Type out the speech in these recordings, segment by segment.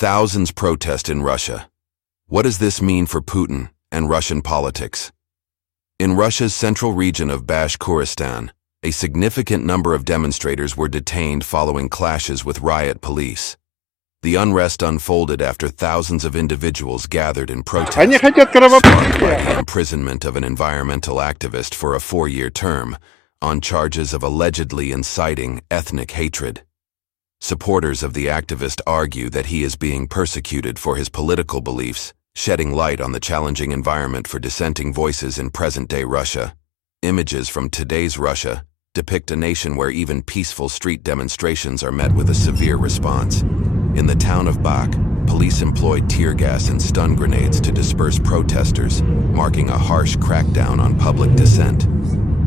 Thousands protest in Russia. What does this mean for Putin and Russian politics? In Russia's central region of Bash Couristan, a significant number of demonstrators were detained following clashes with riot police. The unrest unfolded after thousands of individuals gathered in protest, sparked by the imprisonment of an environmental activist for a 4-year term on charges of allegedly inciting ethnic hatred. Supporters of the activist argue that he is being persecuted for his political beliefs, shedding light on the challenging environment for dissenting voices in present-day Russia. Images from today's Russia depict a nation where even peaceful street demonstrations are met with a severe response. In the town of Bash, police employed tear gas and stun grenades to disperse protesters, marking a harsh crackdown on public dissent.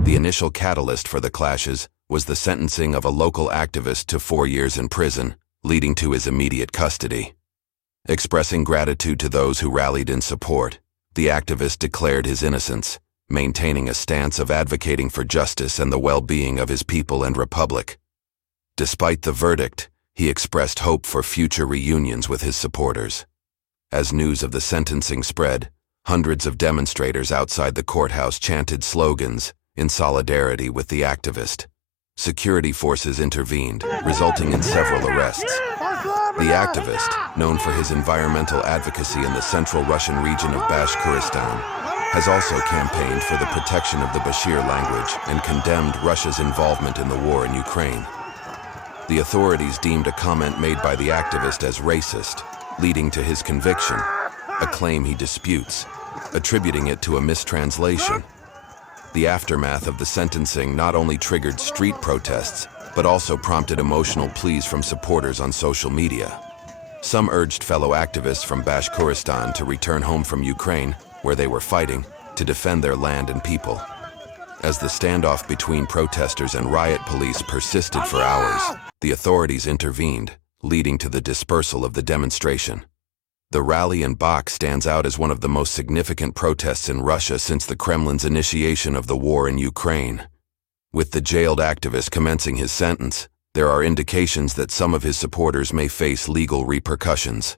The initial catalyst for the clashes was the sentencing of a local activist to 4 years in prison, leading to his immediate custody. Expressing gratitude to those who rallied in support, the activist declared his innocence, maintaining a stance of advocating for justice and the well-being of his people and republic. Despite the verdict, he expressed hope for future reunions with his supporters. As news of the sentencing spread, hundreds of demonstrators outside the courthouse chanted slogans in solidarity with the activist. Security forces intervened, resulting in several arrests. The activist, known for his environmental advocacy in the central Russian region of Bash Couristan, has also campaigned for the protection of the Bashir language and condemned Russia's involvement in the war in Ukraine. The authorities deemed a comment made by the activist as racist, leading to his conviction, a claim he disputes, attributing it to a mistranslation. The aftermath of the sentencing not only triggered street protests, but also prompted emotional pleas from supporters on social media. Some urged fellow activists from Bash Couristan to return home from Ukraine, where they were fighting, to defend their land and people. As the standoff between protesters and riot police persisted for hours, the authorities intervened, leading to the dispersal of the demonstration. The rally in Bash stands out as one of the most significant protests in Russia since the Kremlin's initiation of the war in Ukraine. With the jailed activist commencing his sentence, there are indications that some of his supporters may face legal repercussions.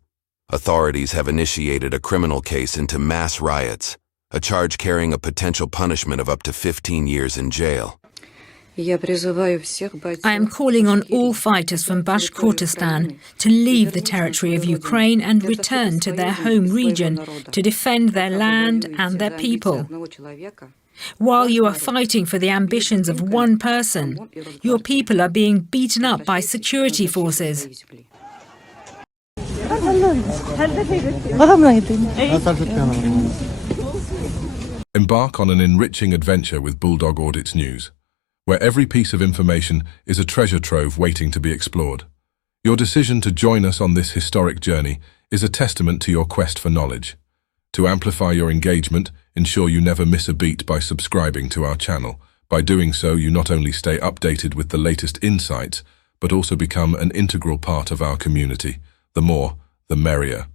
Authorities have initiated a criminal case into mass riots, a charge carrying a potential punishment of up to 15 years in jail. I am calling on all fighters from Bash Couristan to leave the territory of Ukraine and return to their home region to defend their land and their people. While you are fighting for the ambitions of one person, your people are being beaten up by security forces. Embark on an enriching adventure with Bulldog Audits News, where every piece of information is a treasure trove waiting to be explored. Your decision to join us on this historic journey is a testament to your quest for knowledge. To amplify your engagement, ensure you never miss a beat by subscribing to our channel. By doing so, you not only stay updated with the latest insights, but also become an integral part of our community. The more, the merrier.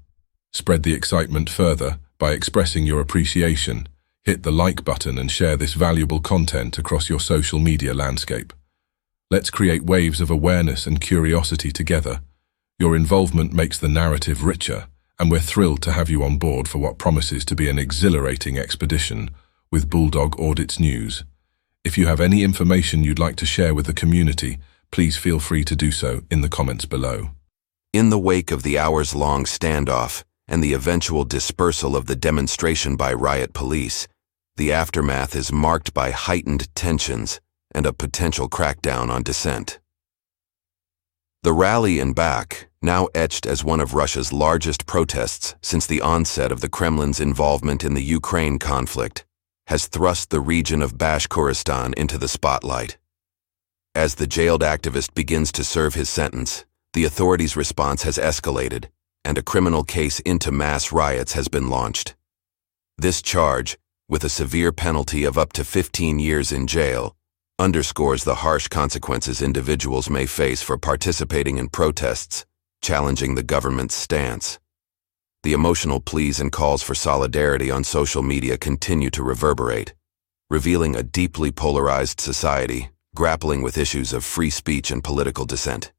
Spread the excitement further by expressing your appreciation. Hit the like button and share this valuable content across your social media landscape. Let's create waves of awareness and curiosity together. Your involvement makes the narrative richer, and we're thrilled to have you on board for what promises to be an exhilarating expedition with Bulldog Audits News. If you have any information you'd like to share with the community, please feel free to do so in the comments below. In the wake of the hours-long standoff and the eventual dispersal of the demonstration by riot police, the aftermath is marked by heightened tensions and a potential crackdown on dissent. The rally in Bash, now etched as one of Russia's largest protests since the onset of the Kremlin's involvement in the Ukraine conflict, has thrust the region of Bash Couristan into the spotlight. As the jailed activist begins to serve his sentence, the authorities' response has escalated, and a criminal case into mass riots has been launched. This charge, with a severe penalty of up to 15 years in jail, underscores the harsh consequences individuals may face for participating in protests, challenging the government's stance. The emotional pleas and calls for solidarity on social media continue to reverberate, revealing a deeply polarized society grappling with issues of free speech and political dissent.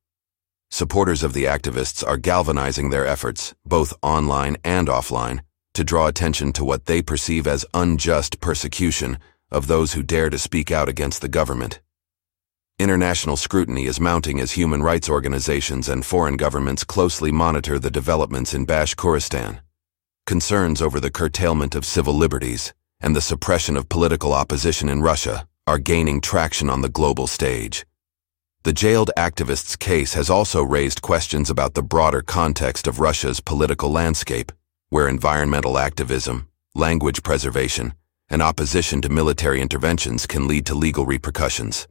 Supporters of the activists are galvanizing their efforts, both online and offline, to draw attention to what they perceive as unjust persecution of those who dare to speak out against the government. International scrutiny is mounting as human rights organizations and foreign governments closely monitor the developments in Bash Couristan. Concerns over the curtailment of civil liberties and the suppression of political opposition in Russia are gaining traction on the global stage. The jailed activists' case has also raised questions about the broader context of Russia's political landscape, where environmental activism, language preservation, and opposition to military interventions can lead to legal repercussions.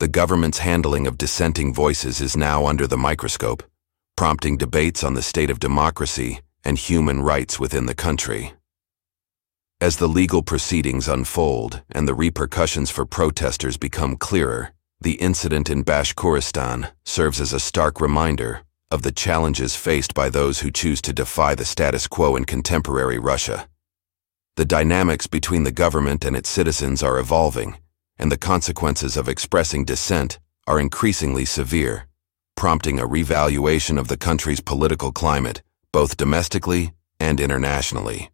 The government's handling of dissenting voices is now under the microscope, prompting debates on the state of democracy and human rights within the country. As the legal proceedings unfold and the repercussions for protesters become clearer, the incident in Bash Couristan serves as a stark reminder of the challenges faced by those who choose to defy the status quo in contemporary Russia. The dynamics between the government and its citizens are evolving, and the consequences of expressing dissent are increasingly severe, prompting a revaluation of the country's political climate, both domestically and internationally.